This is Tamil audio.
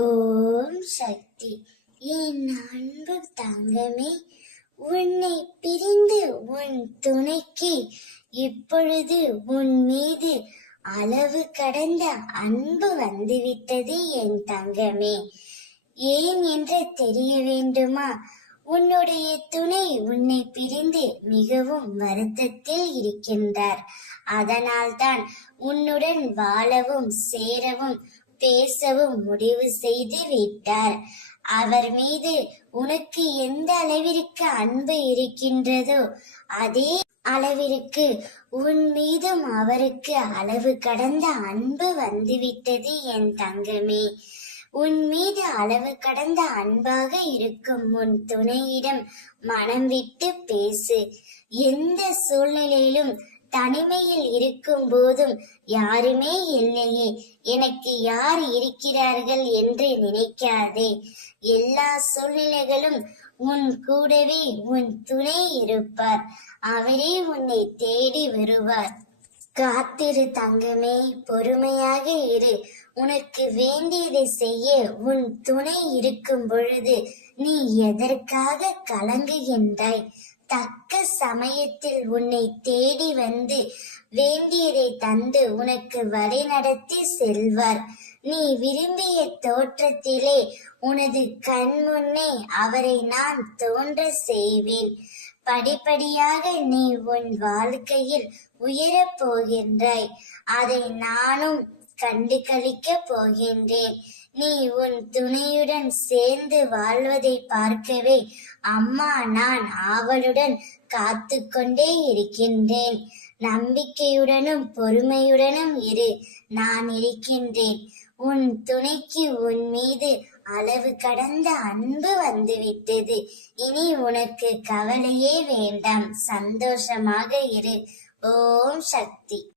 ஓம் சக்தி. என் அன்பு தங்கமே, உன்னை பிரிந்து உன் துணைக்கு இப்பொழுது உன் மீது அளவு கடந்த அன்பு வந்துவிட்டது என் தங்கமே. ஏன் என்று தெரிய வேண்டுமா? உன்னுடைய துணை உன்னை பிரிந்து மிகவும் வருத்தத்தில் இருக்கின்றார். அதனால்தான் உன்னுடன் வாழவும் சேரவும் பேசவும் முடிவு செய்து விட்டார். அவர் மீது உனக்கு எந்த அளவிற்கு அன்பு இருக்கின்றதோ அதே அளவிற்கு உன் மீதும் அவருக்கு அளவு கடந்த அன்பு வந்துவிட்டது என் தங்கமே. உன் மீது அளவு கடந்த அன்பாக இருக்கும் உன் துணையிடம் மனம் விட்டு பேசு. எந்த சூழ்நிலையிலும் தனிமையில் இருக்கும் போதும் யாருமே இல்லையே, எனக்கு யார் இருக்கிறார்கள் என்று நினைக்காதே. எல்லா சூழ்நிலைகளும் உன் கூடவே உன் துணை இருப்பார். அவரே உன்னை தேடி வருவார். காத்திரு தங்கமே, பொறுமையாக இரு. உனக்கு வேண்டியதை செய்ய உன் துணை இருக்கும் பொழுது நீ எதற்காக கலங்குகின்றாய்? தக்க சமயத்தில் உன்னை தேடி வந்து வேண்டியதை தந்து உனக்கு வழி நடத்தி செல்வார். நீ விரும்பிய தோற்றத்திலே உனது கண் முன்னே அவரை நான் தோன்ற செய்வேன். படிப்படியாக நீ உன் வாழ்க்கையில் உயரப் போகின்றாய். அதை நானும் கண்டு களிக்கப் போகின்றேன். நீ உன் துணையுடன் சேர்ந்து வாழ்வதை பார்க்கவே அம்மா நான் ஆவலுடன் காத்து கொண்டே இருக்கின்றேன். நம்பிக்கையுடனும் பொறுமையுடனும் இரு, நான் இருக்கின்றேன். உன் துணைக்கு உன் மீது அளவு கடந்த அன்பு வந்துவிட்டது. இனி உனக்கு கவலையே வேண்டாம், சந்தோஷமாக இரு. ஓம் சக்தி.